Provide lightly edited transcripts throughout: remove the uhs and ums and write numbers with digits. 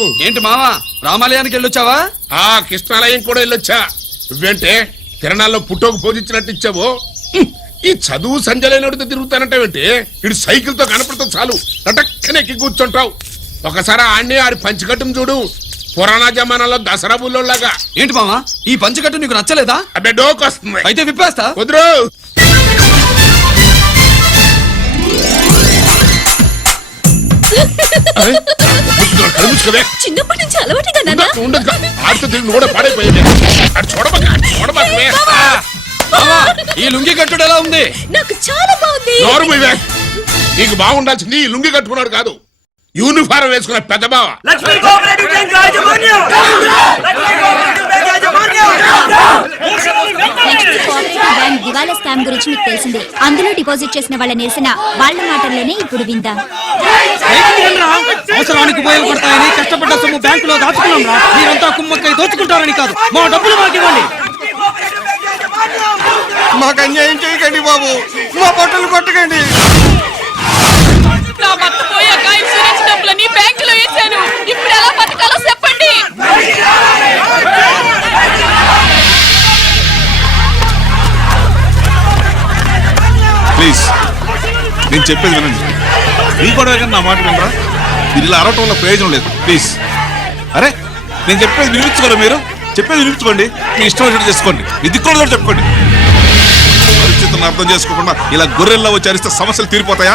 బాబు. ఏంటి మావా రామాలయానికి వెళ్ళొచ్చావా? కృష్ణాలయం కూడా వెళ్ళొచ్చా. నువ్వేంటే తిరణాల్లో పుట్టోకు పూజించినట్టు ఇచ్చావు. ఈ చదువు సంజలైనడితో తిరుగుతానంటావేంటి? ఇటు సైకిల్ తో కనపడతాం చాలు నటక్కనెక్కి కూర్చుంటావు. ఒకసారి ఆడిని ఆడి పంచకట్టును చూడు, పురాణ జమానాలో దసరా బుల్లోలాగా. ఏంటి మావా ఈ పంచకట్టు నీకు నచ్చలేదా? అబ్బే డోకు వస్తుంది. అయితే విప్పేస్తా. కుదురు. చిన్నప్పటి నుంచి అలవాటుగా నాన్న. ఉండదు ఆడితో తిరిగి కూడా పాడైపోయింది. ఈ లుంగి కట్టుడు ఎలా ఉంది? నాకు చాలా బాగుంది. నీకు బాగుండాల్సింది ఈ లుంగి కట్టుకున్నాడు కాదు, యూనిఫారం వేసుకున్న పెద్ద బావ. బ్యాంక్ దివాలా స్కామ్ గురించి మీకు తెలిసిందే. అందులో డిపాజిట్ చేసిన వాళ్ళ నిరసన వాళ్ళ మాటల్లోనే ఇప్పుడు విందాం. అవసరానికి ఉపయోగపడతాయని కష్టపడ్డ సొమ్ము బ్యాంకులో దాచుకున్నాం రా. మీరంతా కుమ్మక్కై దోచుకుంటారని కాదు, మా డబ్బులు మాకు ఇవ్వండి. మాకు అన్యాయం చేయకండి బాబు, మా బట్టలు కొట్టకండి. నా భర్త పోయాక ఇన్సూరెన్స్ డబ్బులని బ్యాంకులో వేశాను. ఇప్పుడు ఎలా బతకాలో చెప్పండి. ప్లీజ్ నేను చెప్పేది వినండి. మీ కూడా నా మాట వినరా? మీరు ఇలా అరవటం వల్ల ప్రయోజనం లేదు. ప్లీజ్ అరే నేను చెప్పేది వినిపించుకోరా? మీరు చెప్పేది వినిపించుకోండి, మీ ఇష్టం వచ్చినట్టు చేసుకోండి, మీ దిక్కులో చెప్పుకోండి. పరిస్థితులను అర్థం చేసుకోకుండా ఇలా గొర్రెల్లో వచ్చి అరిస్తే సమస్యలు తీరిపోతాయా?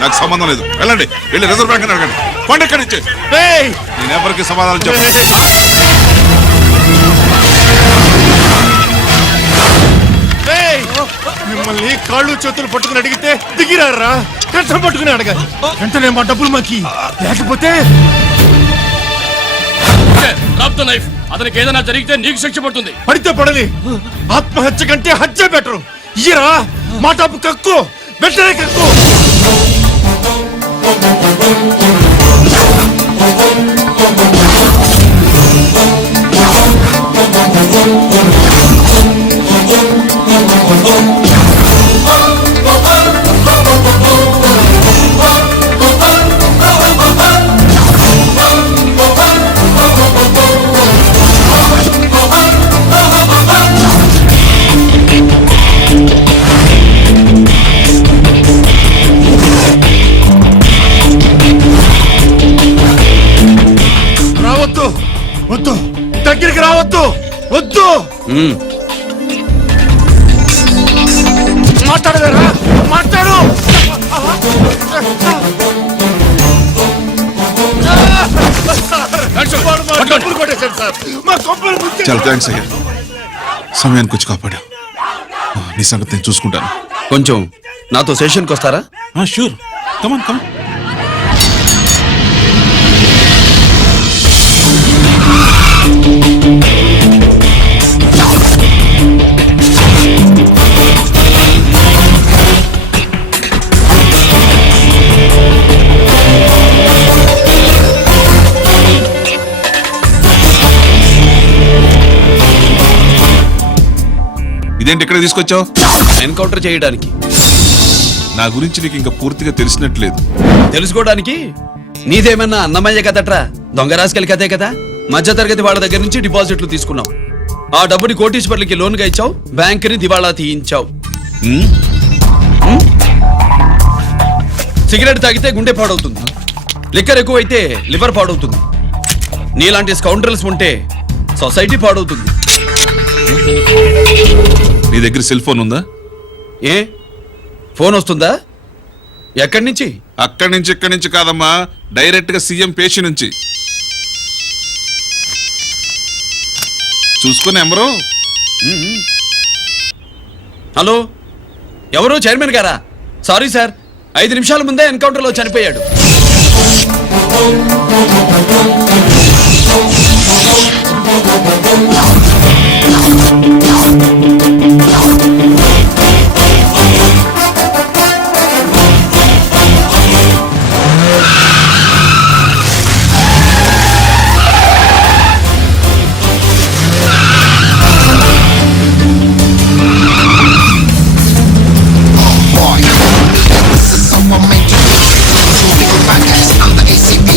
నాకు సంబంధం లేదు. వెళ్ళండి, వెళ్ళి రిజర్వ్ బ్యాంక్ అని అడగండి. కొండ ఎక్కడి నుంచి నేను ఎవరికి సమాధానం చెప్పండి. మిమ్మల్ని కాళ్ళు చేతులు పట్టుకుని అడిగితే దిగిరారా, కష్టం పట్టుకుని అడగాలి. వెంటనే మా డబ్బులు మాకి, లేకపోతే అతనికి ఏదైనా జరిగితే నీకు శిక్ష పడుతుంది. పడితే పడని, ఆత్మహత్య కంటే హత్య బెటరు. ఇయ్యరా మా డబ్బు కక్కు, వెంటనే కక్కు. రావద్దు, వద్దు, దగ్గరికి రావద్దు, వద్దు. మాట్లాడలేరా? మాట్లాడు. చాలా థ్యాంక్స్ అయ్యా, సమయానికి వచ్చి కాపాడా. నీ సంగతి నేను చూసుకుంటాను. కొంచెం నాతో సెషన్కి వస్తారా? షూర్, కమాన్ కమాన్. ఇదేంటి ఇక్కడ తీసుకొచ్చావు? ఎన్కౌంటర్ చేయడానికి. నా గురించి నీకు ఇంకా పూర్తిగా తెలిసినట్లేదు. తెలుసుకోవడానికి నీదేమన్నా అన్నమయ్య కదట్రా, దొంగ రాసుకెళ్ళి కదే కదా. మధ్యతరగతి వాళ్ళ దగ్గర నుంచి డిపాజిట్లు తీసుకున్నావు, ఆ డబ్బుని కోటీశ్వర్లకి లోన్గా ఇచ్చావు, బ్యాంకుని దివాళా తీయించావు. సిగరెట్ తాగితే గుండె పాడవుతుంది, లిక్కర్ ఎక్కువైతే లివర్ పాడవుతుంది. నీలాంటి స్కౌండ్రల్స్ ఉంటే సొసైటీ పాడవుతుంది. నీ దగ్గర సెల్ ఫోన్ ఉందా? ఏ ఫోన్ వస్తుందా? ఎక్కడి నుంచి? అక్కడి నుంచి ఇక్కడి నుంచి కాదమ్మా, డైరెక్ట్ గా సీఎం పేషి నుంచి. చూసుకుని ఎవరు? హలో, ఎవరు? చైర్మన్ గారా? సారీ సార్, 5 నిమిషాల ముందే ఎన్కౌంటర్లో చనిపోయాడు. I'm the ACP.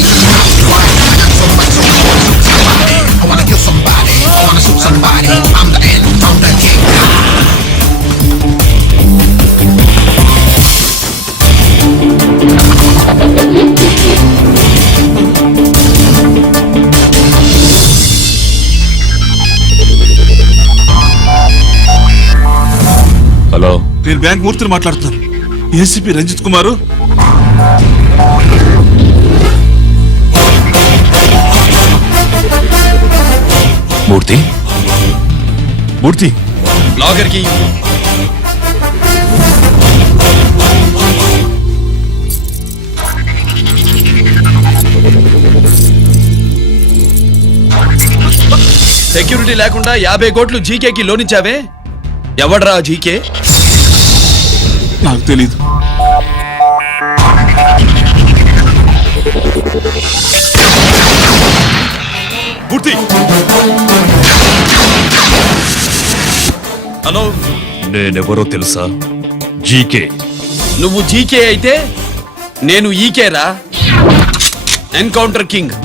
నేను బ్యాంక్ మూర్తిని మాట్లాడుతున్నాను. ఏసీపీ రంజిత్ కుమారు. మూర్తి మూర్తి లాగర్ కి సెక్యూరిటీ లేకుండా 50 కోట్లు జీకేకి లోన్ ఇచ్చావే, ఎవడ్రా జీకే? నాకు తెలీదు. మూర్తి హలో, నేనెవరో తెలుసా? జీకే. నువ్వు జీకే అయితే నేను ఈకేరా, encounter king.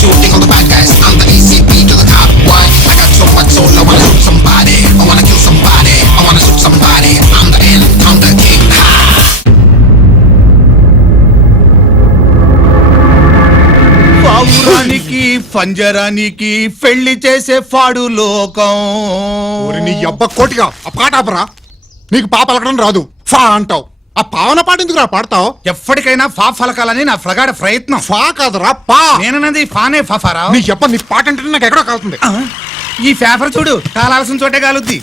Shooting all the bad guys, I'm the ACP to the top. Why? I got so much soul, I wanna shoot somebody. I wanna kill somebody. I wanna shoot somebody. I'm the encounter king. పావురానికి పంజరానికి పెళ్లి చేసే ఫాడు లోకం. నీ అబ్బ కోటిగా ఆ పాట ఆపరా. నీకు పాప పలకడం రాదు, ఫా అంటావు. ఆ పావన పాట ఎందుకు రా పాడతావు? ఎప్పటికైనా ఫా ఫలకాలని నా ప్రగాఢ ప్రయత్నం. ఫా కాదురా పా. నేనన్నది ఫానే ఫారా. నీ చెప్ప నీ పాట అంటే నాకు ఎక్కడో కాలుతుంది. ఈ పేపర్ చూడు, కాలాల్సిన చోటే కాలుద్ది.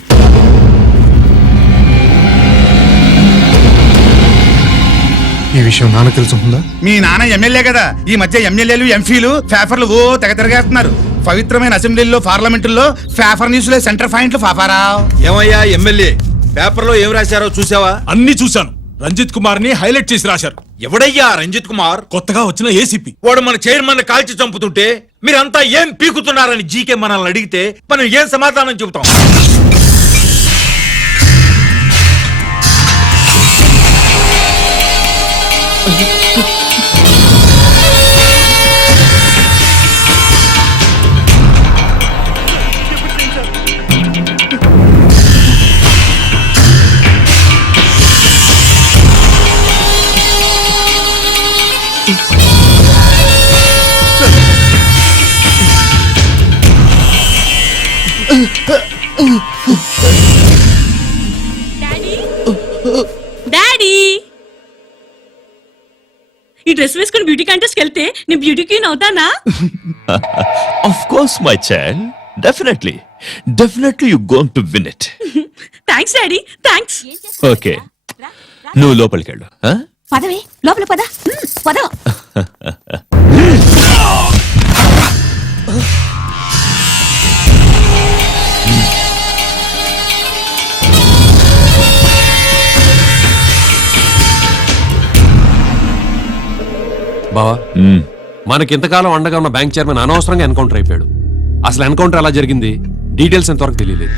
ఈ విషయం నాన్న తెలుసుకుందా? మీ నాన్న ఎమ్మెల్యే కదా, ఈ మధ్య ఎమ్మెల్యేలు ఎంపీలు పేపర్లు ఓ తెగ తిరగేస్తున్నారు. పవిత్రమైన అసెంబ్లీల్లో పార్లమెంటుల్లో పేపర్ న్యూస్లో సెంటర్ పాయింట్లు ఫాఫారా. ఏమయ్యా ఎమ్మెల్యే, పేపర్లో ఏం రాశారో చూసావా? అన్ని చూశాను. రంజిత్ కుమార్ ని హైలైట్ చేసి రాశారు. ఎవడయ్యా రంజిత్ కుమార్? కొత్తగా వచ్చిన ఏసీపీ. వాడు మన చైర్మన్ కాల్చి చంపుతుంటే మీరంతా ఏం పీకుతున్నారని జీకే మనల్ని అడిగితే మనం ఏం సమాధానం చెబుతాం? డాడీ, ఈ డ్రెస్ వేసుకుని బ్యూటీ కాంటెస్ట్ వెళ్తే నేను బ్యూటీ క్వీన్ అవుతానా? Of course, my child. Definitely. Definitely you're going to win it. Thanks daddy, thanks. Okay. నువ్వు లోపలికి వెళ్ళు. పదవే లోపల పద. పద. బావా, మనకి ఇంతకాలం అండగా ఉన్న బ్యాంక్ చైర్మన్ అనవసరంగా ఎన్కౌంటర్ అయిపోయాడు. అసలు ఎన్కౌంటర్ ఎలా జరిగింది, డీటెయిల్స్ ఎంతవరకు తెలియలేదు.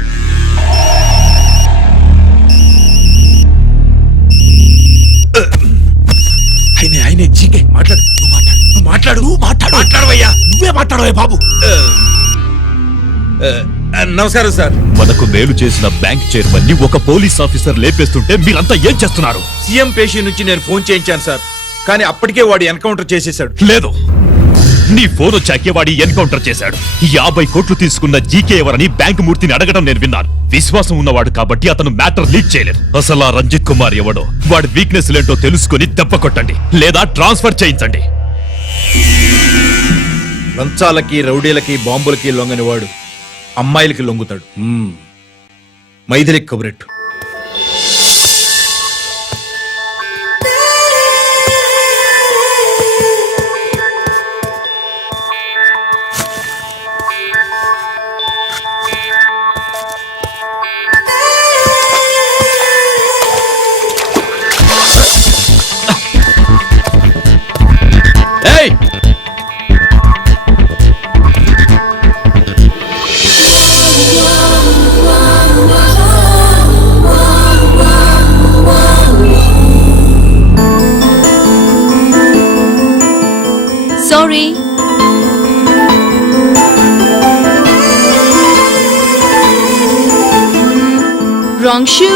ఆయనే జీకే మాట్లాడు. మాట్లాడవయ్యా. నువ్వే మాట్లాడవే బాబు. నమస్కారం సార్. మనకు మేలు చేసిన బ్యాంక్ చైర్మన్ ని ఒక పోలీస్ ఆఫీసర్ లేపేస్తుంటే మీరంతా ఏం చేస్తున్నారు? సీఎం పేషీ నుంచి నేను ఫోన్ చేయించాను సార్, కానీ అప్పటికే వాడు ఎన్కౌంటర్ చేసేశాడు. లేదు, నీ ఫోన్ వచ్చాకే వాడి ఎన్కౌంటర్ చేశాడు. 50 కోట్లు తీసుకున్న జీకే ఎవరని బ్యాంకు మూర్తిని అడగడం నేను విన్నాను. విశ్వాసం ఉన్నవాడు కాబట్టి అతను మ్యాటర్ లీక్ చేయలేదు. అసలు ఆ రంజిత్ కుమార్ ఎవడో, వాడి వీక్నెస్ ఏంటో తెలుసుకుని దెబ్బ కొట్టండి, లేదా ట్రాన్స్ఫర్ చేయించండి. లంచాలకి, రౌడీలకి, బాంబులకి లొంగని వాడు అమ్మాయిలకి లొంగుతాడు. మైథిలికి కబురెట్టు. ఏయ్, sorry. Wrong shoe.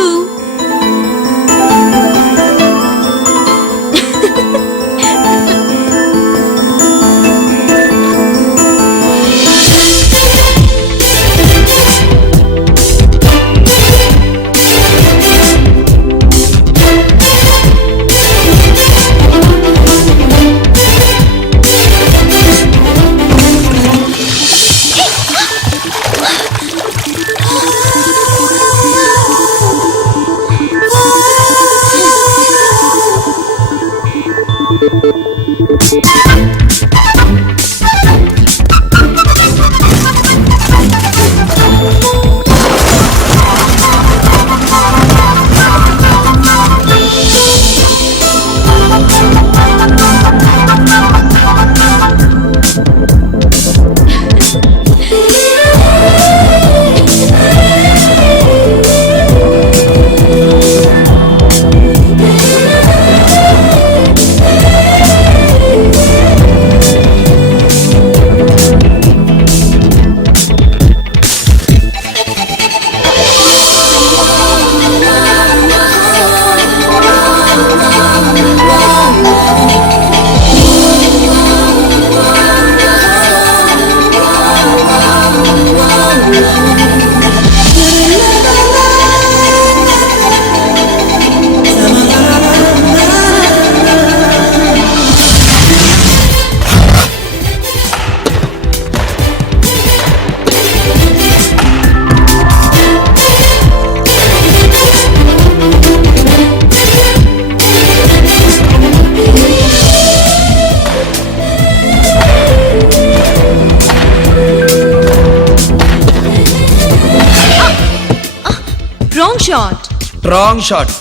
Wrong shot. Wrong shot.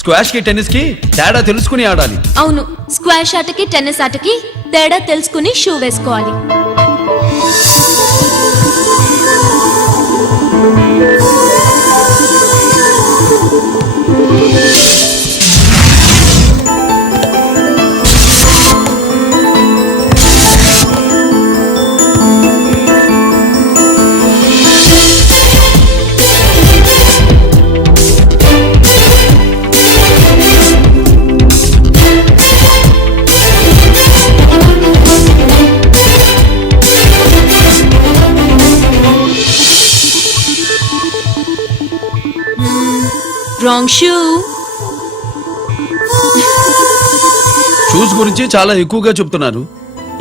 Squash కి టెన్నిస్ కి తేడా తెలుసుకుని ఆడాలి. అవును, స్క్వాష్ ఆటకి టెన్నిస్ ఆటకి తేడా తెలుసుకుని షూ వేసుకోవాలి. Wrong shoe. షూస్ గురించి చాలా ఎక్కువగా చెప్తున్నారు.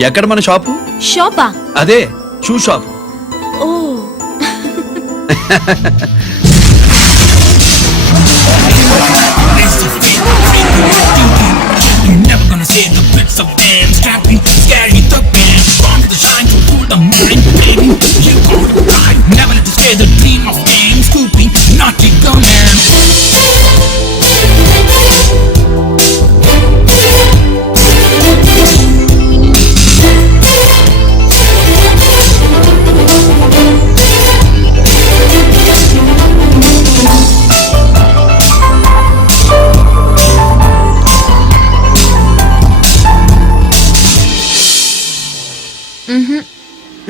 ఎక్కడ మన షాపు? షాపా? అదే shoe shop. Oh. You're never gonna see the bits of them strapping, scary thugging, from the shine to pull the mind, baby. You gonna ride, never let you scare the dream of fame, scooping, naughty gunning.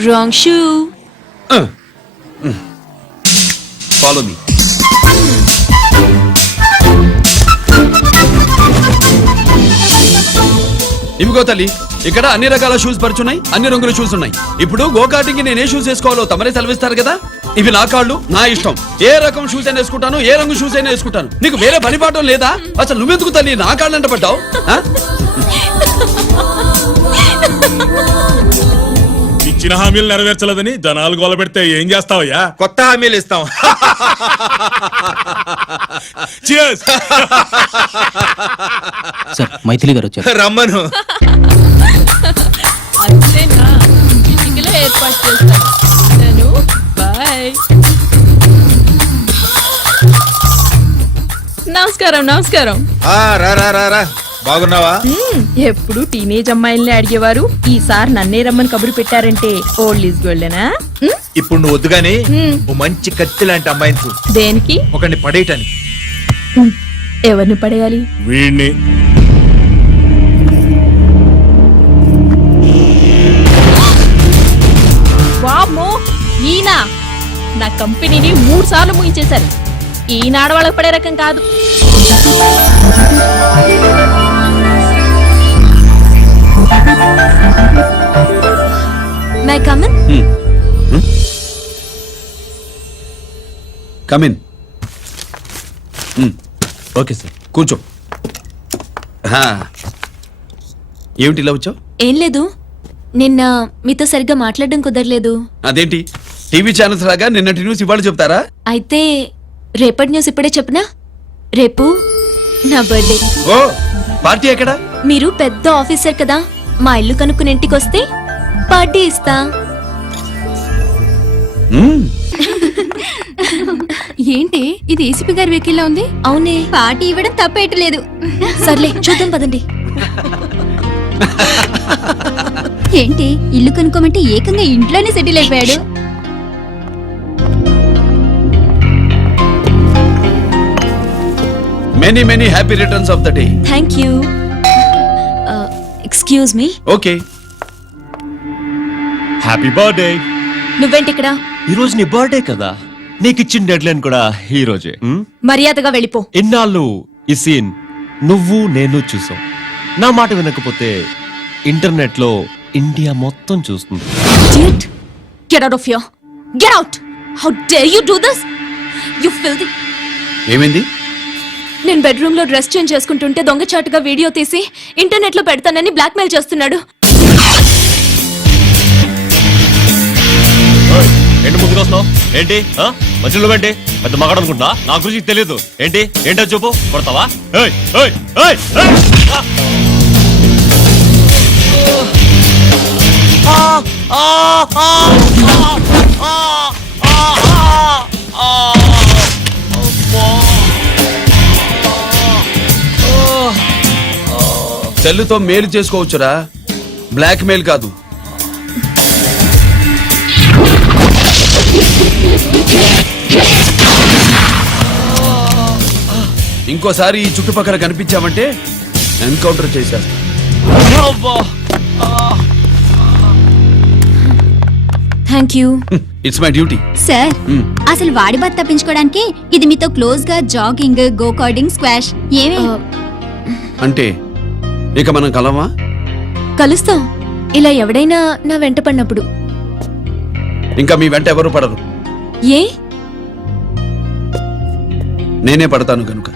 Wrong shoe. Follow me. ఇవిగో తల్లి, ఇక్కడ అన్ని రకాల shoes పరుచున్నాయి, అన్ని రంగుల shoes ఉన్నాయి. ఇప్పుడు go-karting నేను ఏ షూస్ వేసుకోవాలో తమరే సెలవిస్తారు కదా. ఇవి నా కాళ్ళు, నా ఇష్టం. ఏ రకం షూస్ అయినా వేసుకుంటాను, ఏ రంగు షూస్ అయినా వేసుకుంటాను. నీకు వేరే పని పాఠం లేదా? అసలు నువ్వెందుకు తల్లి నా కాళ్ళు అంట పడ్డావు? ఇచ్చిన హామీలు నెరవేర్చలేదని జనాలు గోల పెడితే ఏం చేస్తావయ్యా? కొత్త హామీలు ఇస్తాం. Cheers! సార్ మైథిలి గారు వచ్చారు. రమ్మను. అంతేనా? మీటింగ్లో ఏర్పాటు చేస్తాను. బాయ్. నమస్కారం. నమస్కారం. రా రా రా రా. బాగున్నావా? ఎప్పుడు టీనేజ్ అమ్మాయిల్ని అడిగేవారు, ఈసారి నన్నే రమ్మని కబురు పెట్టారంటే ఓల్డ్ ఈజ్ గోల్డెనా? ఇప్పుడు నువ్వు వద్దు గానీ ఓ మంచి కత్తి లాంటి అమ్మాయిని చూడు. దేనికి? ఒకరిని పడేయటానికి. ఎవరిని పడేయాలి? వీడిని. వామ్మో, ఈయన నా కంపెనీని 3 సార్లు ముగించేశారు. ఈయన ఆడవాళ్ళకి పడే రకం కాదు. My come on. Come in. Okay sir. కూర్చో. ఏమిటి ఇలా వచ్చావు? ఏం లేదు, నిన్న మీతో సరిగ్గా మాట్లాడడం కుదరలేదు. అదేంటి టీవీ ఛానల్స్ లాగా నిన్నటి న్యూస్ ఇవాళ చెప్తారా? అయితే రేపటి న్యూస్ ఇప్పుడే చెప్పనా? రేపు నా బర్త్డే. ఓ పార్టీ ఎక్కడ? మీరు పెద్ద ఆఫీసర్ కదా, మా ఇల్లు కనుక్కుని ఇంటికి వస్తే పార్టీ ఇస్తా. ఏంటి ఇది ఏసీపీ గారి వెహికల్లా ఉంది? అవునే, పార్టీ ఇవ్వడం తప్పేయట్లేదు. సర్లే చూద్దాం పదండి. ఏంటి ఇల్లు కనుక్కోమంటే ఏకంగా ఇంట్లోనే సెటిల్ అయిపోయాడు. Many many happy returns of the day. Thank you. Excuse me. Okay. Happy birthday. నువ్వేంటి ఇక్కడ? ఈ రోజు నీ బర్త్డే కదా, నీకు ఇచ్చిన డెడ్ లైన్ కూడా ఈ రోజే. మర్యాదగా వెళ్ళిపో. ఇన్నాళ్ళు ఈ సీన్ నువ్వు నేను చూసాం. నా మాట వినకపోతే ఇంటర్నెట్ లో ఇండియా మొత్తం చూస్తుంది. Get out of here. Get out. How dare you do this? You filthy. ఏమైంది? నేను బెడ్రూమ్ లో డ్రెస్ చేంజ్ చేసుకుంటుంటే దొంగచాటుగా వీడియో తీసి ఇంటర్నెట్ లో పెడతానని బ్లాక్మెయిల్ చేస్తున్నాడు. ఏంటి ముందుకు వస్తున్నావు? ఏంటి మధ్యలో ఏంటి? పెద్ద మగాడు అనుకుంటా, నా గురించి తెలియదు. ఏంటి ఏంటో చూపు, కొడతావా? ఏయ్, ఏయ్, ఏయ్, ఏయ్! సెల్లుతో మేలు చేసుకోవచ్చురా, బ్లాక్ మెయిల్ కాదు. ఇంకోసారి ఈ చుట్టుపక్కల కనిపించామంటే ఎన్కౌంటర్ చేసేస్తా. Thank you. It's my duty. Sir అసలు వాడి బాధ తప్పించుకోవడానికి ఇది మీతో క్లోజ్ గా జాగింగ్, గో కార్డింగ్, స్క్వాష్ ఏమే అంటే ఇక మనం కలవా? కలుస్తాం, ఇలా ఎవడైనా నా వెంట పడినప్పుడు. ఇంకా మీ వెంట ఎవరు పడరు, ఏ? నేనే పడతాను కనుక.